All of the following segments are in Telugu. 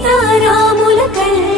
సీతారాముల కళ్యాణ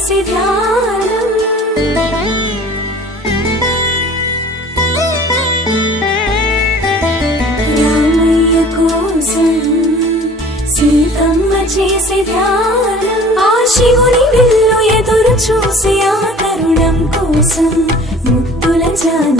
చేసి ధ్యానం. రామయ్య కోసం సీతమ్మ చేసి ధ్యానం. ఆ శివుని విల్లు ఎదురు చూసి ఆ తరుణం కోసం ముత్తుల జానం